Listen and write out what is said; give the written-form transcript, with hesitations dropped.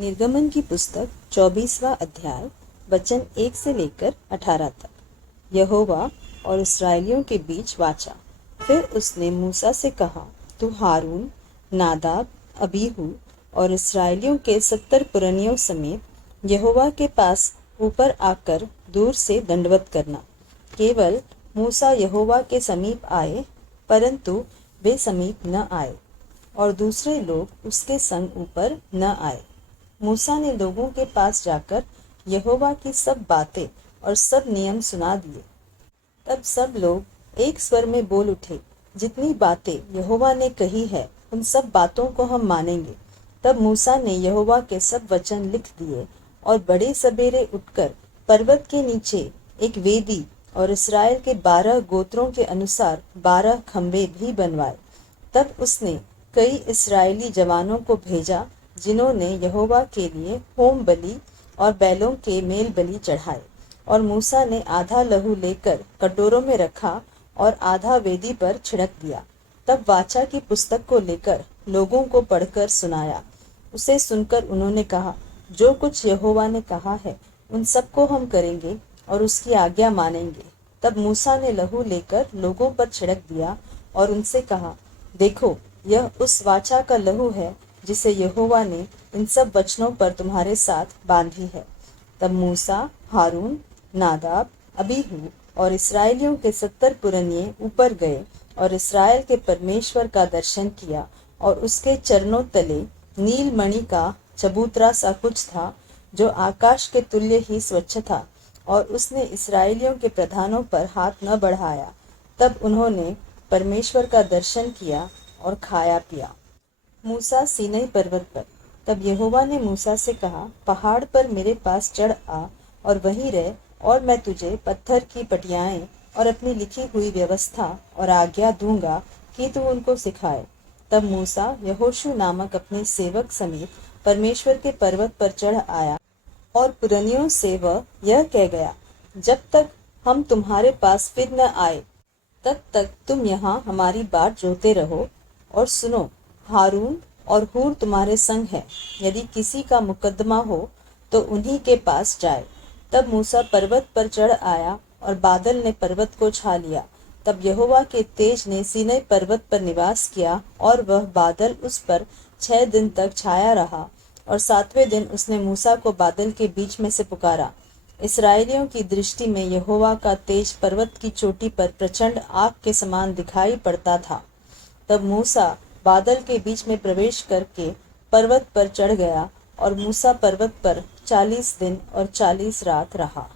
निर्गमन की पुस्तक 24वां अध्याय वचन 1 से लेकर 18 तक। यहोवा और इस्राएलियों के बीच वाचा। फिर उसने मूसा से कहा, तू हारून, नादाब, अबीहू और इस्राएलियों के 70 पुरनियों समेत यहोवा के पास ऊपर आकर दूर से दंडवत करना। केवल मूसा यहोवा के समीप आए, परंतु वे समीप न आए और दूसरे लोग उसके संग ऊपर न आए। मूसा ने लोगों के पास जाकर यहोवा की सब बातें और सब नियम सुना दिए। तब सब लोग एक स्वर में बोल उठे, जितनी बातें यहोवा ने कही है उन सब बातों को हम मानेंगे। तब मूसा ने यहोवा के सब वचन लिख दिए और बड़े सबेरे उठकर पर्वत के नीचे एक वेदी और इस्राएल के 12 गोत्रों के अनुसार 12 खंबे भी बनवाए। तब उसने कई इस्राएली जवानों को भेजा, जिन्होंने यहोवा के लिए होम बलि और बैलों के मेल बलि चढ़ाए। और मूसा ने आधा लहू लेकर कटोरों में रखा और आधा वेदी पर छिड़क दिया। तब वाचा की पुस्तक को लेकर लोगों को पढ़कर सुनाया। उसे सुनकर उन्होंने कहा, जो कुछ यहोवा ने कहा है उन सबको हम करेंगे और उसकी आज्ञा मानेंगे। तब मूसा ने लहू लेकर लोगों पर छिड़क दिया और उनसे कहा, देखो, यह उस वाचा का लहू है जिसे यहोवा ने इन सब वचनों पर तुम्हारे साथ बांधी है। तब मूसा, हारून, नादाब, अबीहू और इस्राएलियों के 70 पुरनिये ऊपर गए और इस्राएल के परमेश्वर का दर्शन किया। और उसके चरणों तले नील मणि का चबूतरा सा कुछ था, जो आकाश के तुल्य ही स्वच्छ था। और उसने इस्राएलियों के प्रधानों पर हाथ न बढ़ाया। तब उन्होंने परमेश्वर का दर्शन किया और खाया पिया। मूसा सीनै पर्वत पर। तब यहोवा ने मूसा से कहा, पहाड़ पर मेरे पास चढ़ आ और वहीं रह, और मैं तुझे पत्थर की पटियाएं और अपनी लिखी हुई व्यवस्था और आज्ञा दूंगा कि तू उनको सिखाए। तब मूसा यहोशू नामक अपने सेवक समेत परमेश्वर के पर्वत पर चढ़ आया और पुरनियों से वह यह कह गया, जब तक हम तुम्हारे पास फिर न आए तब तक तुम यहाँ हमारी बाट जोते रहो। और सुनो, हारून और हूर तुम्हारे संग है। यदि किसी का मुकद्दमा हो तो उन्हीं के पास जाए। तब मूसा पर्वत पर चढ़ आया और बादल ने पर्वत को छा लिया। तब यहोवा के तेज ने सीनै पर्वत पर निवास किया और वह बादल उस पर 6 दिन तक छाया रहा। और 7वें दिन उसने मूसा को बादल के बीच में से पुकारा। इस्राएलियों की दृष्टि में यहोवा का तेज पर्वत की चोटी पर प्रचंड आग के समान दिखाई पड़ता था। तब मूसा बादल के बीच में प्रवेश करके पर्वत पर चढ़ गया और मूसा पर्वत पर 40 दिन और 40 रात रहा।